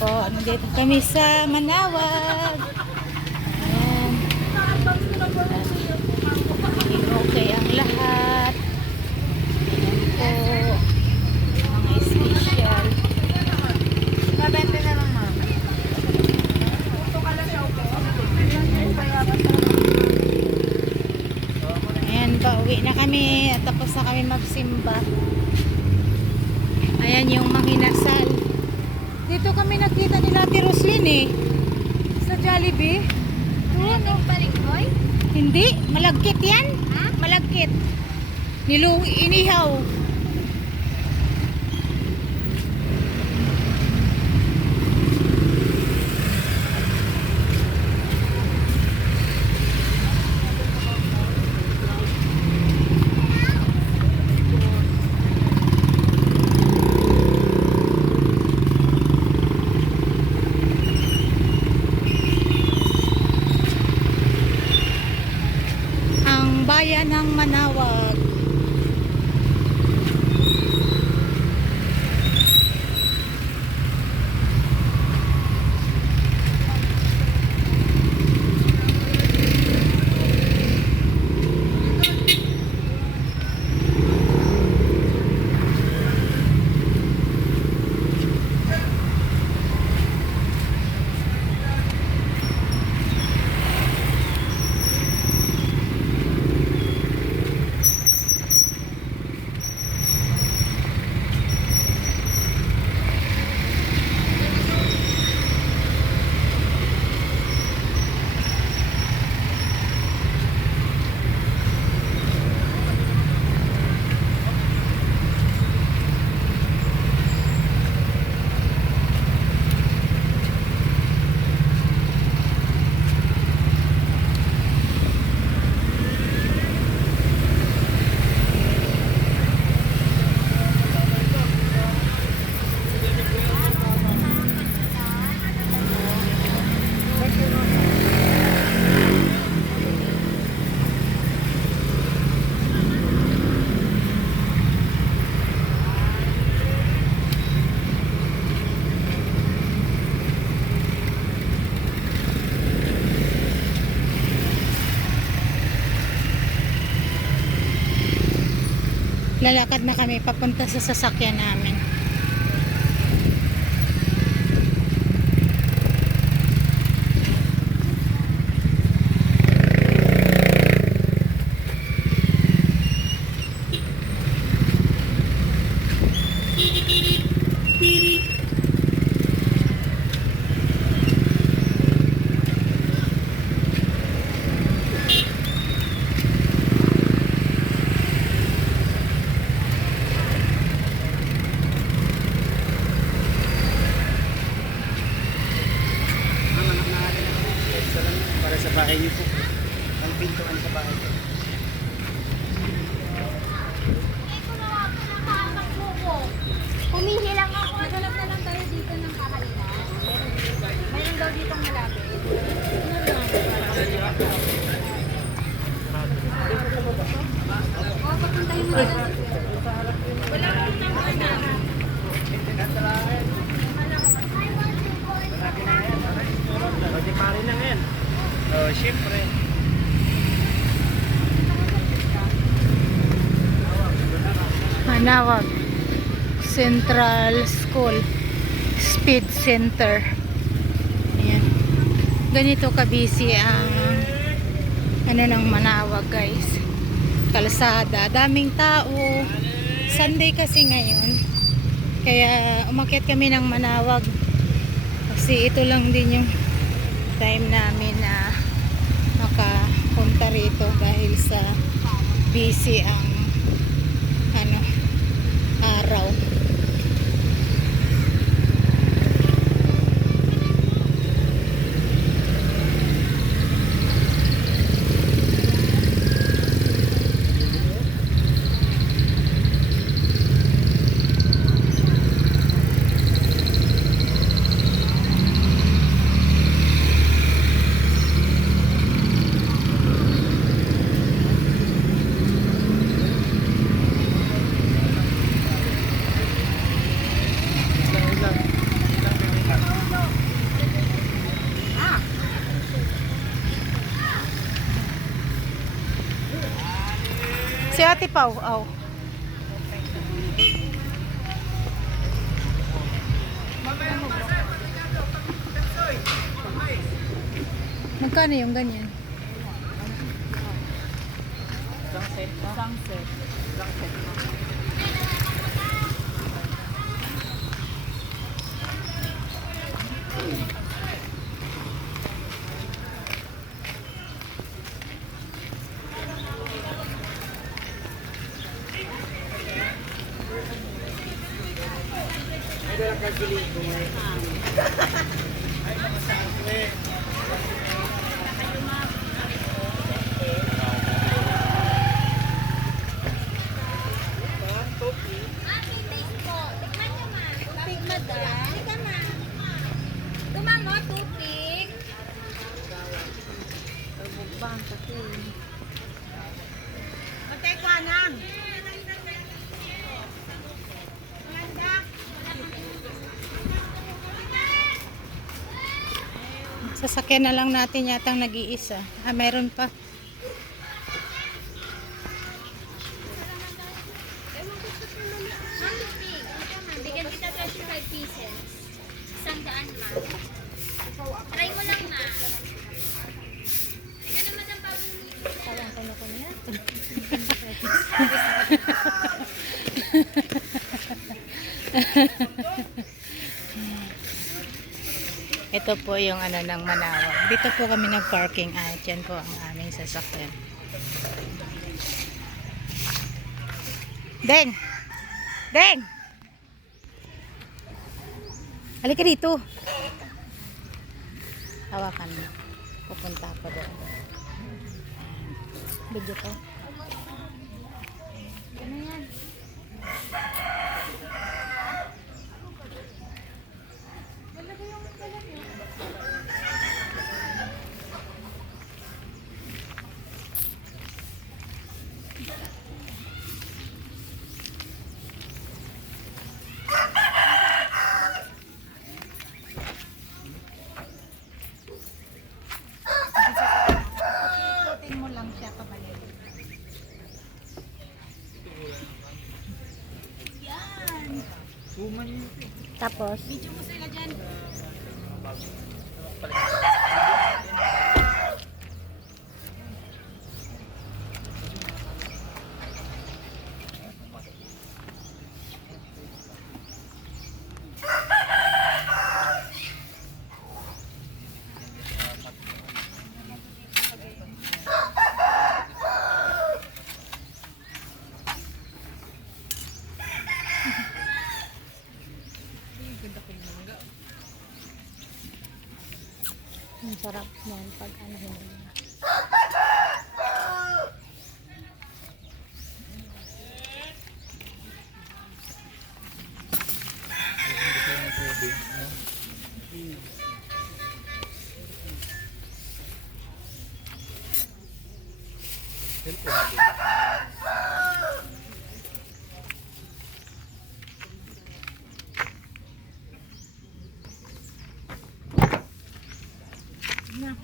po, nandito kami sa Manawag. Ayan. Okay ang lahat. Ayan po. Mga special. Mabente na lang, ma'am. Ayan, pauwi na kami. Tapos na kami magsimba. Ayan yung manginasal. Dito kami nakita ni Ate Roslyn eh. Sa Jollibee. Ano pa rin, boy? Hindi, malagkit yan. Ha? Malagkit. Inihaw. Ang bayan ng Manawag. Lalakad na kami papunta sa sasakyan namin. Para sa bahay niyo po. Ang pintuan sa bahay ko. Humihi lang ako. Naghanap na lang tayo dito ng kakainan. Mayroon daw dito ang malapit. Oo, papuntahin mo na. Wala akong naman na. Pwede pa rin na ngayon. Oh, syempre. Manawag Central School Speed Center. Ayan. Ganito kabisi ang ano ng Manawag, guys. Kalsada, daming tao. Sunday kasi ngayon. Kaya umakyat kami ng Manawag. Kasi ito lang din yung time namin na makapunta rito dahil sa busy ang araw. Ate Pau, oh. Magkano yung ganyan? Isang set na. Isang set. Isang set na. Ay, dalang kagili ko ngayon. Ay, mga sangkle. Tupig po. Tikman nyo ma. Tupig madam. Halika ma. Tumamo, tupig. Bang, pati. Matay ka nang. Sasakyan na lang natin yatang nag-iisa. Ah, meron pa. Ma'am, tupig. Bigyan kita 25 pieces. 100 ma. Try mo lang ma. Teka naman ang pag-uwi. Parang ko niya. Ito po yung ano ng Manawag. Dito po kami nag-parking at yan po ang aming sasakyan. Deng! Deng! Halika dito. Hawakan mo. Pupunta ako doon. Video ko. Ano yan? Ikutin mo lang siya kabalik. Tapos, Video mo sila dyan. ang sarap niyan pag ano hindi. Na.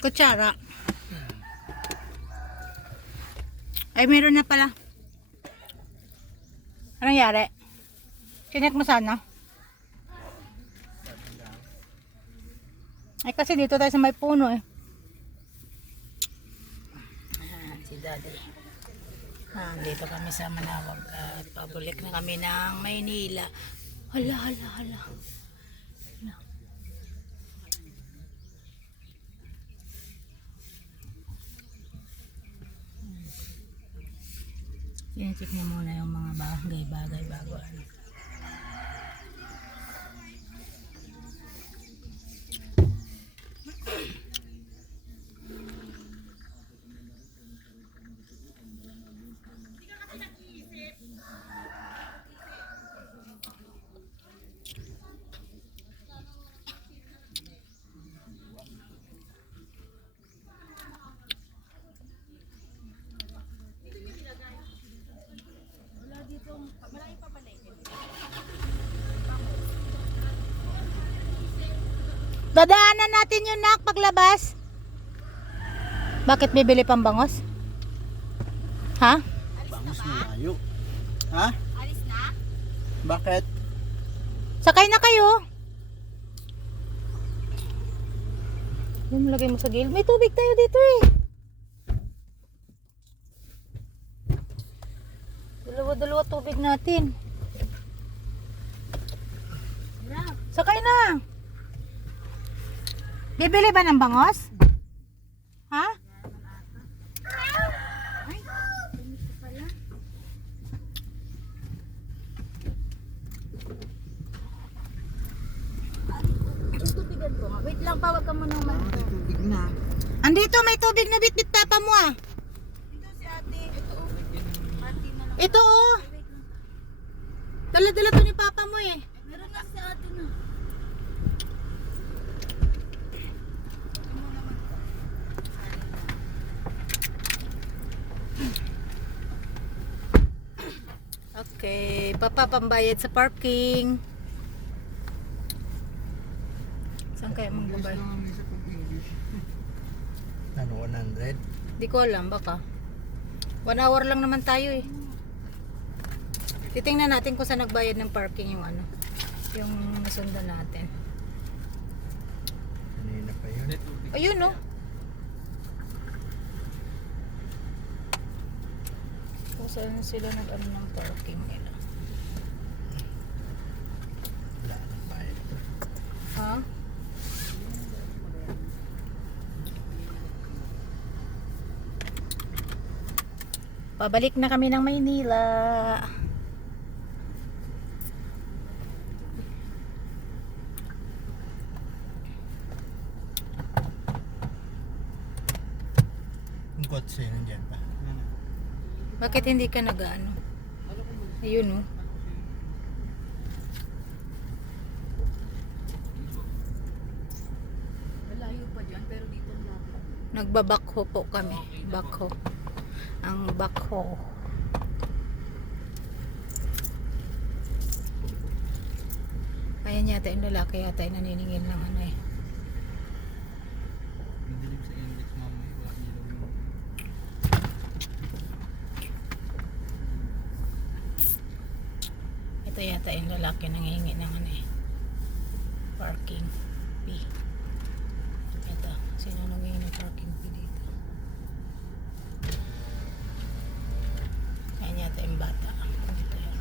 Kutsara. Ay, meron na pala. Anong nangyari? Sinek mo sana? Ay, kasi dito tayo sa may puno eh. Si Daddy. Dito kami sa Manawag at pabalik na kami ng Maynila. Hala, hala, hala. Hala. Sinecheck niya muna yung mga bagay bago ano. Dadaanan natin yun, nak, paglabas. Bakit bibili pang bangos? Ha? Bangus malayo. Ha? Alis na? Bakit? Sakay na kayo. Yung lagay mo sa gilid. May tubig tayo dito eh. Dalawa-dalawa tubig natin. Sakay na. Bibili ba ng bangos? Ha? Tutubigan ko nga. Wait lang, pawag ka muna naman. Tubig na. Andito, may tubig na bitbit papa mo ah. Dito si ate. Ito oh. Ate na lang. Ito oh. Dala-dala to ni papa mo eh. Meron na si ate na. Okay, papa pambayad sa parking. Saan kaya magbabayad? Ano, 100? Di ko alam, baka 1 hour lang naman tayo eh. Titingnan natin kung saan nagbayad ng parking yung ano, yung nasundan natin. Kanina pa yun. Ayun no. Kung saan sila nag-ano ng parking nila. Wala nang bayad. Ha? Pabalik na kami ng Maynila. Ang kotse, nandyan pa. Bakit hindi ka nag-ano? Ayun oh. Malayo pa dyan, pero dito na. Nagbabakho po kami. Bakho. Ang bakho. Ayan yata yung lalaki yata yung naniningil ng ano eh. Madilim sa index mamaya. Wala niyo. Ito yata yung lalaki nanghihingi ng ano eh. Parking fee. Ito. Sino nanghihingi ng parking fee dito? Ayan yata yung bata. Ito yan.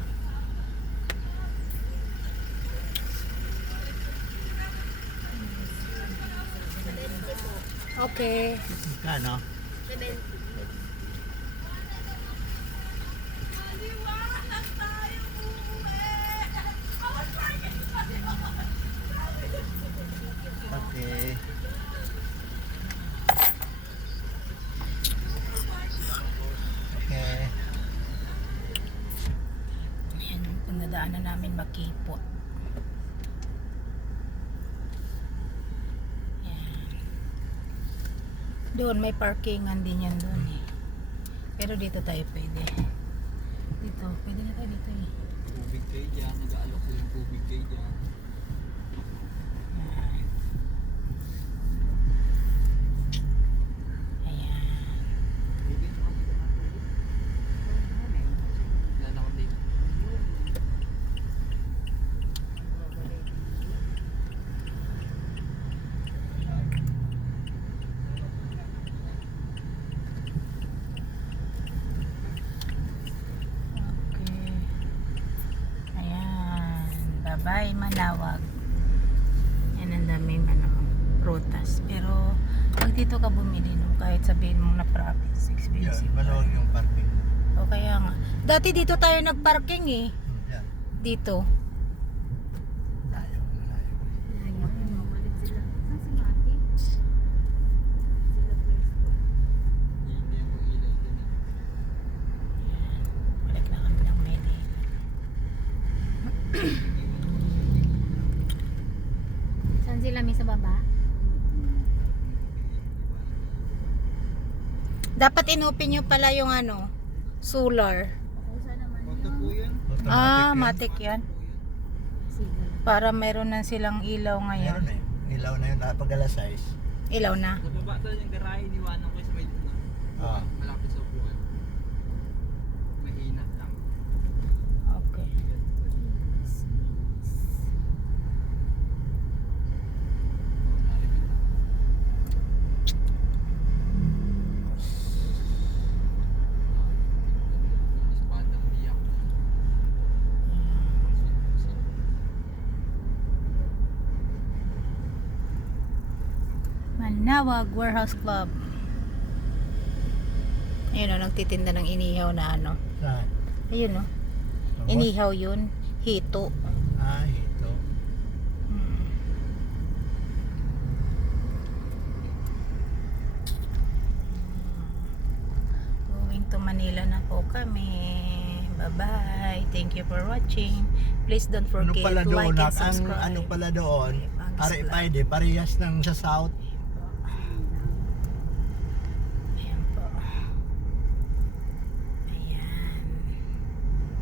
Okay. Kano? Okay. Okay. Ayan yung pinadaanan namin Makipot. Ayan. Doon may parkingan din yan doon eh. Pero dito tayo pwede. Dito, pwede na tayo dito eh. Tubig kayo dyan. Nag-aalok ko yung tubig kayo dyan. Ayan. Yan ako dito. Okay. Ayan. Bye-bye, Manawag. Yan ang daming ano, prutas. Pero, pag dito ka bumili, no, kahit sabihin mong na province, expensive. Yan, maluwag yung parking. O kaya nga. Dati dito tayo nagparking eh. Yan. Dito. Layo, layo. Balik sila. Saan si Mati? Sila pwesto. Hindi yung ilaw din. Balik na kami ng Maynila. Saan sila? May sa baba? Dapat inupin nyo pala yung ano, solar. Kung saan naman Kota po yun? yun. Automatic yun. matik yan. Para meron na silang ilaw ngayon. Meron eh. Ilaw na yun pag alas 6. Ilaw na. Sa baba to yung garahe, iniwanan ko sa may luna. Ah. Malapit sa upuan. Mahina lang. Okay. Mas bandang biyak. Manawag Warehouse Club. Ayun o, nagtitinda ng inihaw na ano. Saan? Ayun o. Inihaw yun. Hito. Ah, ito. Going to Manila na po kami. Bye-bye. Thank you for watching. Please don't Ano forget pala to like doon? and subscribe. Ano pala doon? Pangas Pare Vlog. parehas ng sa south.